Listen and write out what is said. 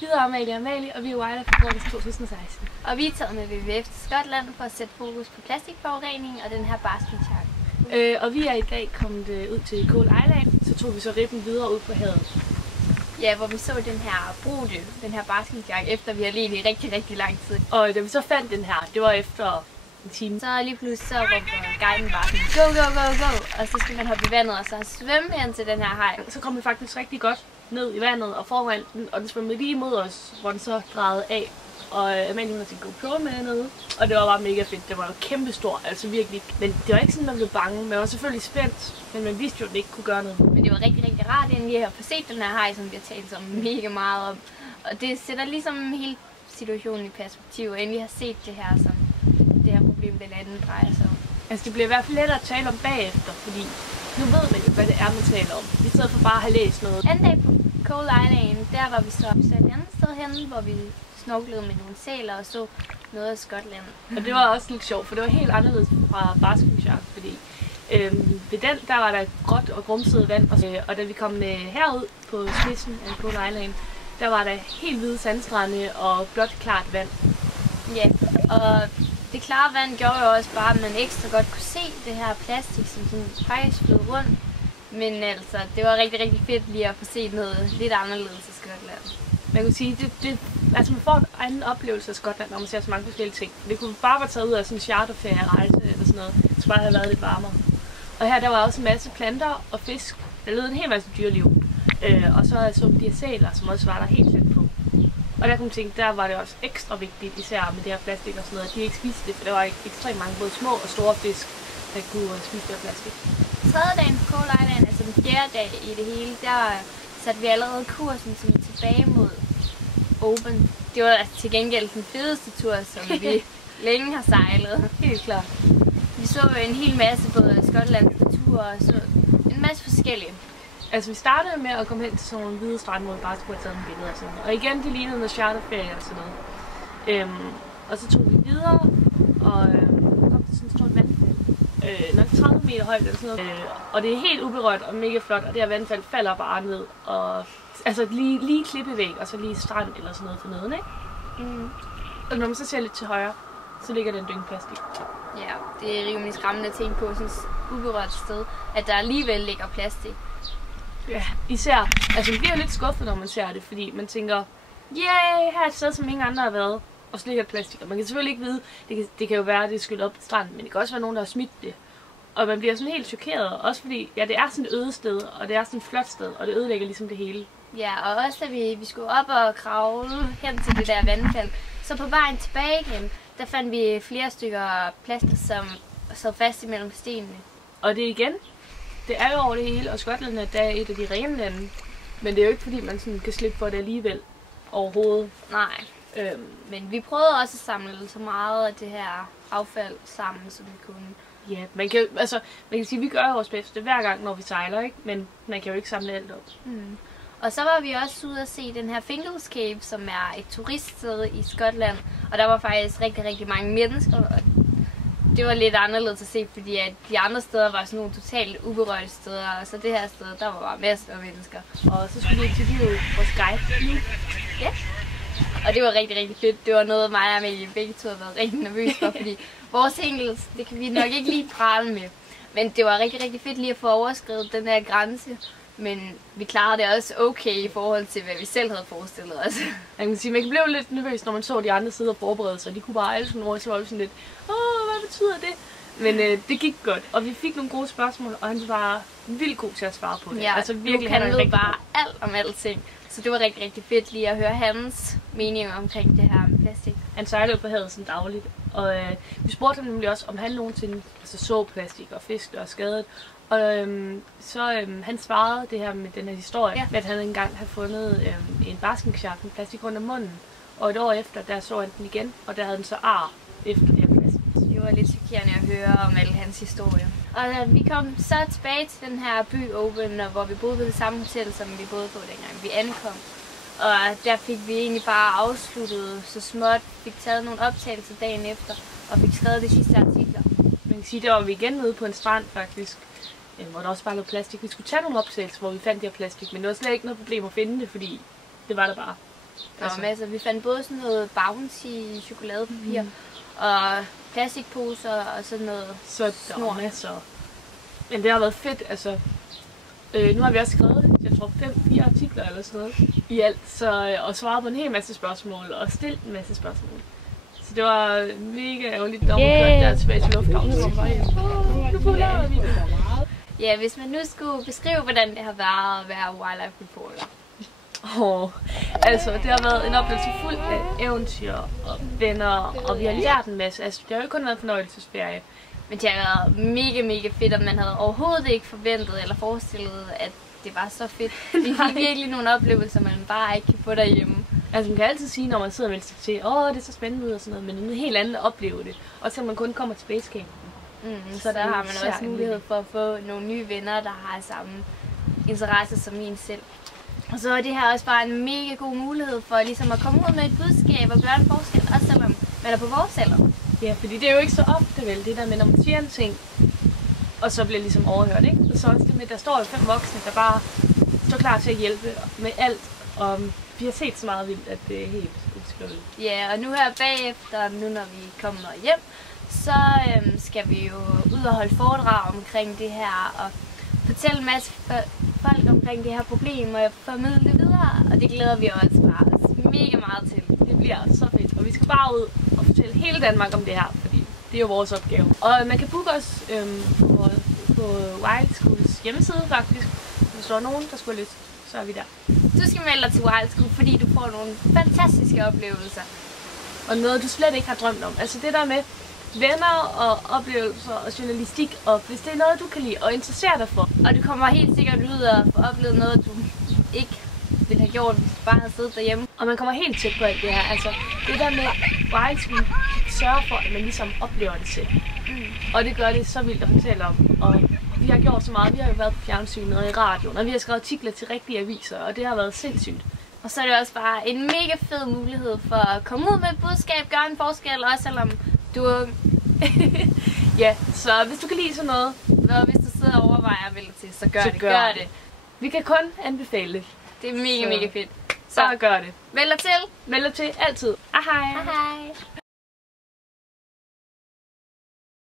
Vi hedder Amalie og Amalie, og vi er Wildlife Reporters 2016. Og vi er taget med WWF til Skotland for at sætte fokus på plastikforurening og den her basking shark. Og vi er i dag kommet ud til Cold Island, så tog vi så ribben videre ud på havet. Ja, hvor vi så den her brudte, den her basking shark, efter vi har levet i rigtig lang tid. Og da vi så fandt den her, det var efter en time. Så lige pludselig så råbte guiden bare sådan, go, go, go, go, og så skal man hoppe i vandet og så svømme hen til den her haj. Så kom vi faktisk rigtig godt ned i vandet og foran den, og den svømmede lige imod os, hvor den så drejede af. Og Amalie havde sin GoPro med hernede, og det var bare mega fedt. Det var jo kæmpestor, altså virkelig. Men det var ikke sådan, at man blev bange. Man var selvfølgelig spændt, men man vidste jo, at den ikke kunne gøre noget. Men det var rigtig rart, inden vi har fået set den her haj, som vi har talt om mega meget om. Og det sætter ligesom hele situationen i perspektiv, inden vi har set det her, som det her problem blandt andet drejer sig om. Altså det bliver i hvert fald lettere at tale om bagefter, fordi nu ved man jo, hvad det er, man taler om. I stedet for bare at have læst noget. Anden dag på Cold Island, der var vi så opsat et andet sted hen, hvor vi snorklede med nogle sæler og så noget af Skotland. Og det var også lidt sjovt, for det var helt anderledes fra basking shark, fordi ved den, der var der gråt og grumset vand, og da vi kom herud på spidsen af Cold Island, der var der helt hvide sandstrande og blot klart vand. Ja, og det klare vand gjorde jo også bare, at man ekstra godt kunne se det her plastik, som sådan faktisk flød rundt. Men altså, det var rigtig fedt lige at få set noget lidt anderledes i Skotland. Man kan sige, altså man får en anden oplevelse af Skotland, når man ser så mange forskellige ting. Det kunne bare være taget ud af sådan en charterferie-rejse eller sådan noget. Det skulle bare have været lidt varmere. Og her der var også en masse planter og fisk. Der levede en hel masse dyreliv. Og så så de her sæler, som også var der helt tæt på. Og der kunne man tænke, der var det også ekstra vigtigt, især med det her plastik og sådan noget, at de ikke spiste det, for der var ekstremt mange både små og store fisk, der kunne spise det her plastik. Tredje dagen på Cold Island, altså den fjerde dag i det hele, der satte vi allerede kursen som tilbage mod Oban. Det var altså til gengæld den fedeste tur, som vi længe har sejlet. Helt klart. Vi så jo en hel masse både skotlandske ture og så en masse forskellige. Altså vi startede med at komme hen til sådan nogle hvide strande, hvor vi bare skulle have taget nogle billeder og sådan noget. Og igen, det lignede noget charterferie og sådan noget. Og så tog vi videre og kom til sådan et stort vandfald. Nok 30 meter højt eller sådan noget. Og det er helt uberørt og mega flot, og det her vandfald falder bare ned. Og, altså lige klippevæg, og så lige strand eller sådan noget for neden, ikke? Mm. Og når man så ser lidt til højre, så ligger den dynge plastik. Ja, det er rimelig skræmmende at tænke på sådan et uberørt sted, at der alligevel ligger plastik. Ja, især. Altså man bliver lidt skuffet, når man ser det, fordi man tænker, yay, her er et sted, som ingen andre har været, og så ligger plastik. Og man kan selvfølgelig ikke vide, det kan jo være, at det er skyllet op på stranden, men det kan også være nogen, der har smidt det. Og man bliver sådan helt chokeret, også fordi, ja, det er sådan et øde sted, og det er sådan et flot sted, og det ødelægger ligesom det hele. Ja, og også da vi skulle op og kravle hen til det der vandfald, så på vejen tilbage igen, der fandt vi flere stykker plastik, som sad fast imellem stenene. Og det igen, det er jo over det hele, og Skotland er et af de rene lande, men det er jo ikke fordi, man sådan kan slippe for det alligevel overhovedet. Nej, men vi prøvede også at samle så meget af det her affald sammen, som vi kunne. Ja, man kan sige, at vi gør vores bedste hver gang, når vi sejler, ikke? Men man kan jo ikke samle alt op. Mm. Og så var vi også ude at se den her Fingal's Cave, som er et turiststed i Skotland. Og der var faktisk rigtig mange mennesker, og det var lidt anderledes at se, fordi at de andre steder var sådan nogle totalt uberørte steder, og så det her sted, der var bare masser af mennesker. Og så skulle vi interviewe vores guide. Ja. Og det var rigtig fedt. Det var noget, mig og Amalie begge to havde været rigtig nervøse for, fordi vores engelsk, det kan vi nok ikke lige prale med. Men det var rigtig fedt lige at få overskredet den her grænse. Men vi klarede det også okay i forhold til, hvad vi selv havde forestillet os. Jeg kan sige, man blev lidt nervøs, når man så de andre sider forberede sig. De kunne bare alle sådan ord, så var vi sådan lidt, hvad betyder det? Men det gik godt, og vi fik nogle gode spørgsmål, og han var vildt god til at svare på det. Ja, altså virkelig, han ved bare alt om alting. Så det var rigtig fedt lige at høre hans mening omkring det her med plastik. Han sejlede på havet sådan dagligt, og vi spurgte ham nemlig også, om han nogensinde så plastik og fisk, der var skadet. Og han svarede det her med den her historie, med at han engang havde fundet en basking shark med plastik rundt om munden. Og et år efter, der så han den igen, og der havde den så ar efter det her plastik. Det var lidt chokerende at høre om alle hans historier. Og vi kom så tilbage til den her by Oban, hvor vi boede på det samme hotel, som vi boede på dengang vi ankom. Og der fik vi egentlig bare afsluttet så småt, fik taget nogle optagelser dagen efter, og fik skrevet de sidste artikler. Man kan sige, der var vi igen ude på en strand faktisk, hvor der også bare lå plastik. Vi skulle tage nogle optagelser, hvor vi fandt det her plastik, men det var slet ikke noget problem at finde det, fordi det var der bare. Der var masser. Vi fandt både sådan noget Bounty chokoladepapir og plastikposer og sådan noget der var masser. Men det har været fedt, altså. Nu har vi også skrevet, jeg tror 5-4 artikler eller sådan noget i alt, og svaret på en hel masse spørgsmål og stillet en masse spørgsmål. Så det var mega ærgerligt, da man kørte der tilbage til lufthavnen. Ja, hvis man nu skulle beskrive, hvordan det har været at være wildlife reporter. Altså, det har været en oplevelse fuld af eventyr og venner, og vi har lært en masse. Altså, det har jo ikke kun været en fornøjelsesferie. Men det har været mega fedt, og man havde overhovedet ikke forventet eller forestillet, at det var så fedt. Vi fik virkelig nogle oplevelser, man bare ikke kan få derhjemme. Altså, man kan altid sige, når man sidder og melder sig til, det er så spændende ud og sådan noget, men det er noget helt andet at opleve det. Og så man kun kommer til basecamp. Så der har man også mulighed for at få nogle nye venner, der har samme interesse som en selv. Og så er det her også bare en mega god mulighed for ligesom at komme ud med et budskab og gøre en forskel, også selvom man er på vores alder. Ja, fordi det er jo ikke så ofte vel, det der med, når man siger en ting, og så bliver ligesom overhørt, ikke? Og så også det med, der står jo 5 voksne, der bare står klar til at hjælpe med alt, og vi har set så meget vildt, at det er helt uskyldigt. Ja, og nu her bagefter, nu når vi kommer hjem, så skal vi jo ud og holde foredrag omkring det her, og fortælle en masse folk omkring det her problem, og formidle det videre, og det glæder vi os bare mega meget til. Det bliver så fedt, og vi skal bare ud og fortælle hele Danmark om det her, fordi det er jo vores opgave. Og man kan booke os på Wild Schools hjemmeside faktisk. Hvis der er nogen, der skulle have lyst, så er vi der. Du skal melde dig til Wild School, fordi du får nogle fantastiske oplevelser. Og noget, du slet ikke har drømt om. Altså det der med venner og oplevelser og journalistik, og hvis det er noget, du kan lide og interessere dig for. Og du kommer helt sikkert ud og får oplevet noget, du ikke ville have gjort, hvis du bare havde siddet derhjemme. Og man kommer helt tæt på alt det her. Altså det der med Wild School sørger for, at man ligesom oplever det selv. Og det gør det så vildt at fortælle om. Og vi har gjort så meget. Vi har jo været på fjernsynet og i radioen, og vi har skrevet artikler til rigtige aviser, og det har været sindssygt. Og så er det også bare en mega fed mulighed for at komme ud med et budskab, gøre en forskel, også selvom du er ja, så hvis du kan lide sådan noget, og hvis du sidder og overvejer at vælge til, så gør det. Vi kan kun anbefale det. Det er mega fedt. Så gør det. Vælg dig til. Vælg dig til altid. Hej. Hej.